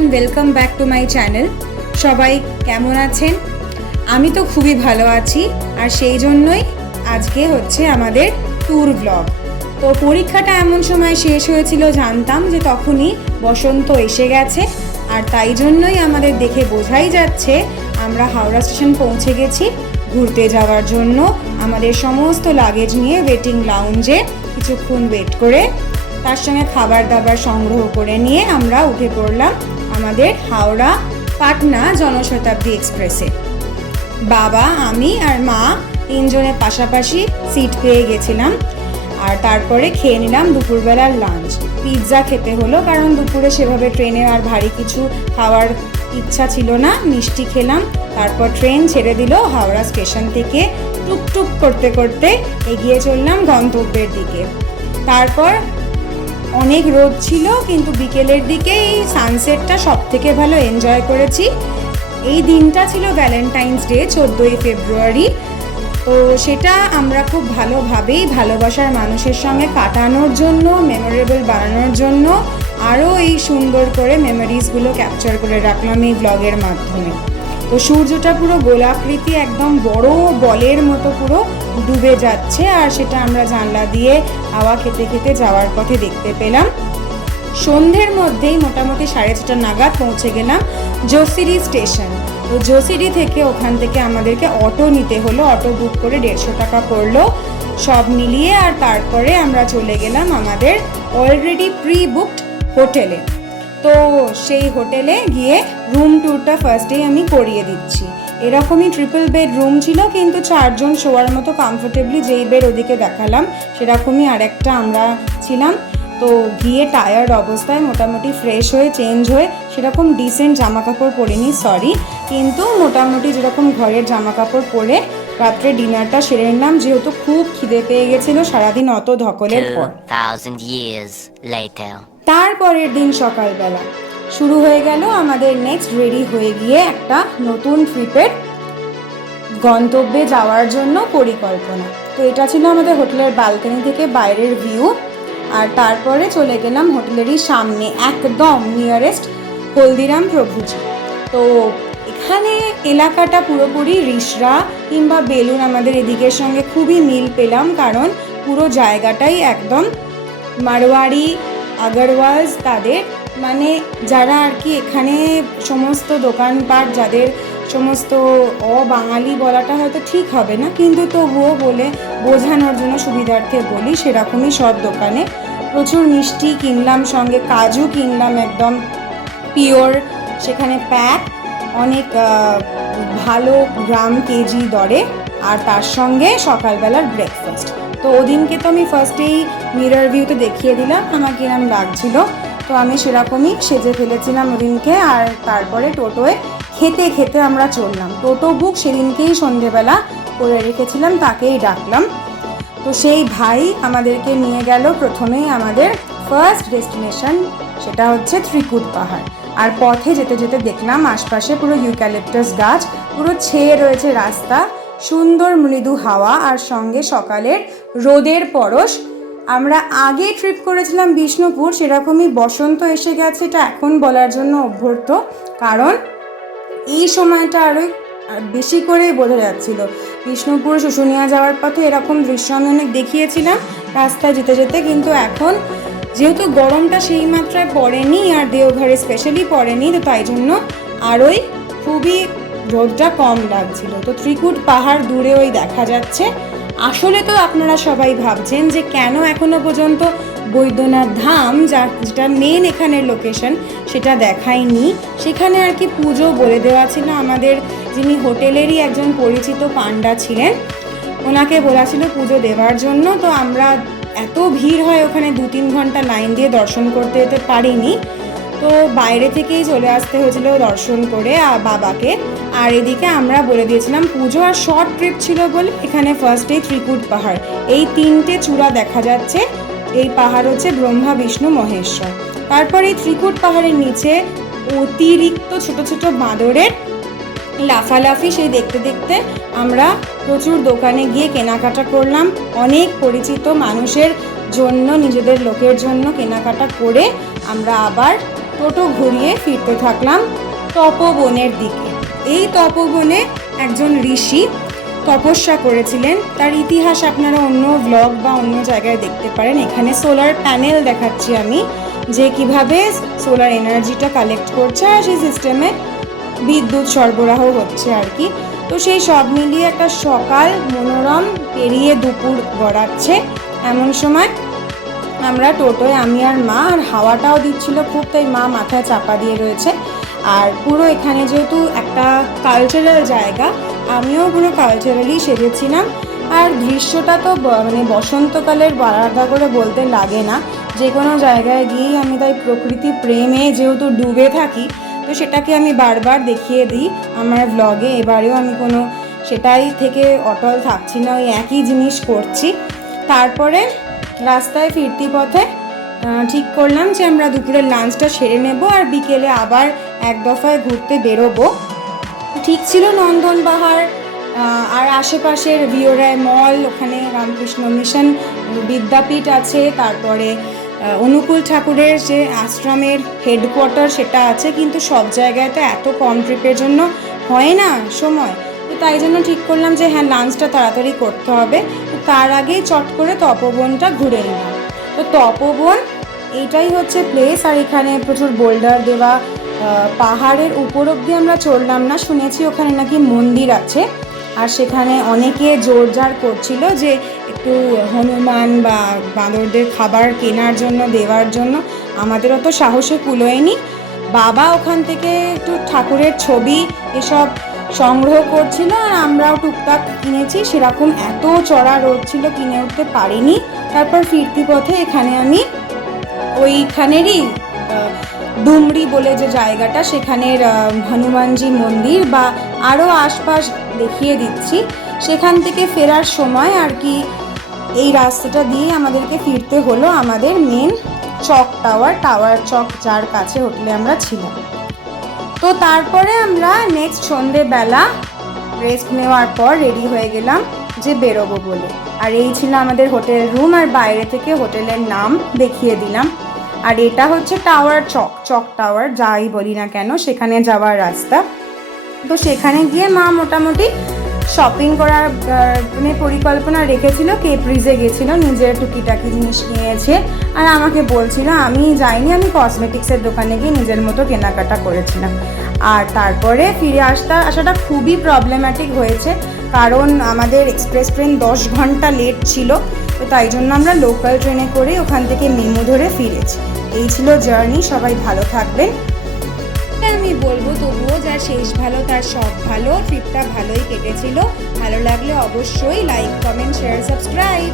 Everyone, welcome back to my channel. সবাই কেমন আছেন? আমি তো খুবই ভালো আছি, আর সেই জন্যই আজকে হচ্ছে আমাদের ট্যুর ব্লগ। তো পরীক্ষাটা এমন সময় শেষ হয়েছিল, জানতাম যে তখনই বসন্ত এসে গেছে, আর তাই জন্যই আমাদের দেখে বোঝাই যাচ্ছে আমরা হাওড়া স্টেশন পৌঁছে গেছি ঘুরতে যাওয়ার জন্য। আমাদের সমস্ত লাগেজ নিয়ে ওয়েটিং লাউঞ্জে কিছুক্ষণ ওয়েট করে তার সঙ্গে খাবার দাবার সংগ্রহ করে নিয়ে আমরা উঠে পড়লাম আমাদের হাওড়া পাটনা জনশতাব্দী এক্সপ্রেসে। বাবা, আমি আর মা তিনজনের পাশাপাশি সিট পেয়ে গেছিলাম, আর তারপরে খেয়ে নিলাম দুপুরবেলার লাঞ্চ। পিৎজা খেতে হলো, কারণ দুপুরে সেভাবে ট্রেনে আর ভারী কিছু খাওয়ার ইচ্ছা ছিল না। মিষ্টি খেলাম, তারপর ট্রেন ছেড়ে দিল। হাওড়া স্টেশন থেকে টুকটুক করতে করতে এগিয়ে চললাম গন্তব্যের দিকে। তারপর অনেক রোদ ছিল, কিন্তু বিকেলের দিকে এই সানসেটটা সব থেকে ভালো এনজয় করেছি। এই দিনটা ছিল ভ্যালেন্টাইন্স ডে, 14ই ফেব্রুয়ারি। তো সেটা আমরা খুব ভালোভাবেই ভালোবাসার মানুষের সঙ্গে কাটানোর জন্য, মেমোরেবল বানানোর জন্য আরও এই সুন্দর করে মেমোরিজগুলো ক্যাপচার করে রাখলাম এই ব্লগের মাধ্যমে। তো সূর্যটা পুরো গোলাকৃতি, একদম বড় বলের মতো পুরো ডুবে যাচ্ছে, আর সেটা আমরা জানলা দিয়ে হাওয়া খেতে খেতে যাওয়ার পথে দেখতে পেলাম। সন্ধ্যের মধ্যেই মোটামুটি 6:30 নাগাদ পৌঁছে গেলাম জোসিডি স্টেশন। তো জোসিডি থেকে ওখান থেকে আমাদেরকে অটো নিতে হলো। অটো বুক করে 150 টাকা পড়লো সব মিলিয়ে। আর তারপরে আমরা চলে গেলাম আমাদের অলরেডি প্রি বুকড হোটেলে। তো সেই হোটেলে গিয়ে রুম ট্যুরটা ফার্স্টেই আমি করিয়ে দিচ্ছি। এরকমই ট্রিপল বেড রুম ছিল, কিন্তু 4 জন শোয়ার মতো কমফোর্টেবলি যেই বেড ওদিকে দেখালাম সেরকমই আরেকটা আমরা ছিলাম। তো গিয়ে টায়ার্ড অবস্থায় মোটামুটি ফ্রেশ হয়ে চেঞ্জ হয়ে সেরকম ডিসেন্ট জামা কাপড় পরিনি, সরি, কিন্তু মোটামুটি যেরকম ঘরের জামা কাপড় পরে রাত্রে ডিনারটা সেরে নিলাম, যেহেতু খুব খিদে পেয়ে গেছিলো সারাদিন অত ধকলের পর। তারপরের দিন সকালবেলা শুরু হয়ে গেল আমাদের নেক্সট রেডি হয়ে গিয়ে একটা নতুন ট্রিপের গন্তব্যে যাওয়ার জন্য পরিকল্পনা। তো এটা ছিল আমাদের হোটেলের ব্যালকনি থেকে বাইরের ভিউ। আর তারপরে চলে গেলাম হোটেলেরই সামনে, একদম নিয়ারেস্ট হলদিরাম প্রভুজি। তো এখানে এলাকাটা পুরোপুরি রিসরা কিংবা বেলুন আমাদের এদিকের সঙ্গে খুবই মিল পেলাম, কারণ পুরো জায়গাটাই একদম মারোয়াড়ি আগরওয়ালস তাদের, মানে যারা আর কি এখানে সমস্ত দোকানপাট, যাদের সমস্ত অবাঙালি বলাটা হয়তো ঠিক হবে না, কিন্তু তবুও বলে বোঝানোর জন্য সুবিধার্থে বলি, সেরকমই সব দোকানে প্রচুর মিষ্টি কিনলাম, সঙ্গে কাজু কিনলাম একদম পিওর, সেখানে প্যাক, অনেক ভালো গ্রাম কেজি দরে, আর তার সঙ্গে সকালবেলার ব্রেকফাস্ট। তো ওদিনকে তো আমি ফার্স্টেই মিরর ভিউতে দেখিয়ে দিলাম আমার কিরম লাগছিল। তো আমি সেরকমই সেজে ফেলেছিলাম ওদিনকে। আর তারপরে টোটোয় খেতে খেতে আমরা চললাম। টোটো বুক সেদিনকেই সন্ধেবেলা করে রেখেছিলাম, তাকেই ডাকলাম। তো সেই ভাই আমাদেরকে নিয়ে গেল প্রথমেই আমাদের ফার্স্ট ডেস্টিনেশন, সেটা হচ্ছে ত্রিকুট পাহাড়। আর পথে যেতে যেতে দেখলাম আশপাশে পুরো ইউক্যালিপটাস গাছ, পুরো ছেয়ে রয়েছে রাস্তা, সুন্দর মৃদু হাওয়া, আর সঙ্গে সকালের রোদের পরশ। আমরা আগে ট্রিপ করেছিলাম বিষ্ণুপুর, সেরকমই বসন্ত এসে গেছে, এটা এখন বলার জন্য অভ্যর্থ, কারণ এই সময়টা আরও বেশি করেই বোঝা যাচ্ছিল। বিষ্ণুপুর শুশুনিয়া যাওয়ার পথে এরকম দৃশ্য আমি অনেক দেখিয়েছিলাম রাস্তায় যেতে যেতে, কিন্তু এখন যেহেতু গরমটা সেই মাত্রায় পড়েনি, আর দেওঘরে স্পেশালি পড়েনি, তো তাই জন্য আরোই খুবই রোদটা কম লাগছিল। তো ত্রিকুট পাহাড় দূরে ওই দেখা যাচ্ছে। আসলে তো আপনারা সবাই ভাবছেন যে কেন এখনো পর্যন্ত বৈদ্যনাথ ধাম, যেটা মেন এখানের লোকেশন, সেটা দেখায়নি। সেখানে আর কি পুজো বলে দেওয়া ছিল, আমাদের যিনি হোটেলেরই একজন পরিচিত পান্ডা ছিলেন, ওনাকে বলা ছিল পুজো দেওয়ার জন্য। তো আমরা এত ভিড় হয় ওখানে, 2-3 ঘন্টা লাইন দিয়ে দর্শন করতে যেতে পারিনি, তো বাইরে থেকেই চলে আসতে হয়েছিল দর্শন করে বাবাকে। আর এদিকে আমরা বলে দিয়েছিলাম পুজো, আর শর্ট ট্রিপ ছিল বলে এখানে ফার্স্টেই ত্রিকুট পাহাড়, এই 3টে চূড়া দেখা যাচ্ছে। এই পাহাড় হচ্ছে ব্রহ্মা বিষ্ণু মহেশ্বর। তারপর এই ত্রিকুট পাহাড়ের নিচে অতিরিক্ত ছোট ছোট বাঁদরের লাফালাফি, সেই দেখতে দেখতে আমরা প্রচুর দোকানে গিয়ে কেনাকাটা করলাম। অনেক পরিচিত মানুষের জন্য, নিজেদের লোকের জন্য কেনাকাটা করে আমরা আবার টোটো ঘুরিয়ে ফিরতে থাকলাম তপবনের দিকে। এই তপবনে একজন ঋষি তপস্যা করেছিলেন, তার ইতিহাস আপনারা অন্য ব্লগ বা অন্য জায়গায় দেখতে পারেন। এখানে সোলার প্যানেল দেখাচ্ছি আমি, যে কিভাবে সোলার এনার্জিটা কালেক্ট করছে আর সেই সিস্টেমে বিদ্যুৎ সরবরাহ হচ্ছে আর কি। তো সেই সব মিলিয়ে একটা সকাল মনোরম পেরিয়ে দুপুর গড়াচ্ছে, এমন সময় আমরা টোটোয় আমি আর মা, আর হাওয়াটাও দিচ্ছিল খুব, তাই মা মাথায় চাপা দিয়ে রয়েছে। আর পুরো এখানে যেহেতু একটা কালচারাল জায়গা, আমিও পুরো কালচারালি সেজেছিলাম। আর দৃশ্যটা তো মানে বসন্তকালের আলাদা করে বলতে লাগে না, যে কোনো জায়গায় গিয়েই আমি তাই প্রকৃতি প্রেমে যেহেতু ডুবে থাকি, তো সেটাকে আমি বারবার দেখিয়ে দিই আমার ব্লগে। এবারেও আমি কোনো সেটাই থেকে অটল থাকছি না, ওই একই জিনিস করছি। তারপরে রাস্তায় ফিরতি পথে ঠিক করলাম যে আমরা দুপুরের লাঞ্চটা সেরে নেব আর বিকেলে আবার এক দফায় ঘুরতে বেরোবো। ঠিক ছিল নন্দন পাহাড় আর আশেপাশের ভিওরায় মল, ওখানে রামকৃষ্ণ মিশন বিদ্যাপীঠ আছে, তারপরে অনুকূল ঠাকুরের যে আশ্রমের হেডকোয়ার্টার সেটা আছে। কিন্তু সব জায়গায় তো এত কম ট্রিপের জন্য হয় না সময়, তো তাই জন্য ঠিক করলাম যে হ্যাঁ লাঞ্চটা তাড়াতাড়ি করতে হবে। তার আগেই চট করে তপবনটা ঘুরে নিলাম। তো তপবন এইটাই হচ্ছে প্লেস, আর এখানে প্রচুর বোল্ডার দেওয়া, পাহাড়ের উপর অব্দি আমরা চললাম না, শুনেছি ওখানে নাকি মন্দির আছে। আর সেখানে অনেকে জোরজার করছিল যে একটু হনুমান বা বাঁদরদের খাবার কেনার জন্য, দেওয়ার জন্য। আমাদের অত সাহসে কুলোয়নি। বাবা ওখান থেকে একটু ঠাকুরের ছবি এসব সংগ্রহ করছিল, আর আমরাও টুকটাক কিনেছি। সেরকম এত চড়া রোদ ছিল, কিনে উঠতে পারিনি। তারপর ফিরতি পথে এখানে আমি ওইখানেরই ডুমরি বলে যে জায়গাটা, সেখানের হনুমানজি মন্দির বা আরও আশপাশ দেখিয়ে দিচ্ছি। সেখান থেকে ফেরার সময় আর কি এই রাস্তাটা দিয়ে আমাদেরকে ফিরতে হলো আমাদের মেন চক টাওয়ার চক, যার কাছে হোটেলে আমরা ছিলাম। তো তারপরে আমরা নেক্সট সন্ধেবেলা রেস্ট নেওয়ার পর রেডি হয়ে গেলাম যে বেরোবো বলে। আর এই ছিল আমাদের হোটেল রুম, আর বাইরে থেকে হোটেলের নাম দেখিয়ে দিলাম। আর এটা হচ্ছে চক টাওয়ার যাই বলি না কেন, সেখানে যাওয়ার রাস্তা। তো সেখানে গিয়ে মা মোটামুটি শপিং করার মানে পরিকল্পনা রেখেছিল। কেপ্রিজে গেছিলো, নিজের টুকিটাকি জিনিস কিনেছে, আর আমাকে বলছিল আমি যাইনি, আমি কসমেটিক্সের দোকানে গিয়ে নিজের মতো কেনাকাটা করেছিলাম। আর তারপরে ফিরে আসাটা খুবই প্রবলেম্যাটিক হয়েছে, কারণ আমাদের এক্সপ্রেস ট্রেন 10 ঘন্টা লেট ছিল। তো তাই জন্য আমরা লোকাল ট্রেনে করে ওখান থেকে মেমো ধরে ফিরেছি। এই ছিল জার্নি। সবাই ভালো থাকবেন। আমি বলবো তবুও যার শেষ ভালো তার সব ভালো। ট্রিপটা ভালোই কেটেছিল। ভালো লাগলে অবশ্যই লাইক, কমেন্ট, শেয়ার, সাবস্ক্রাইব।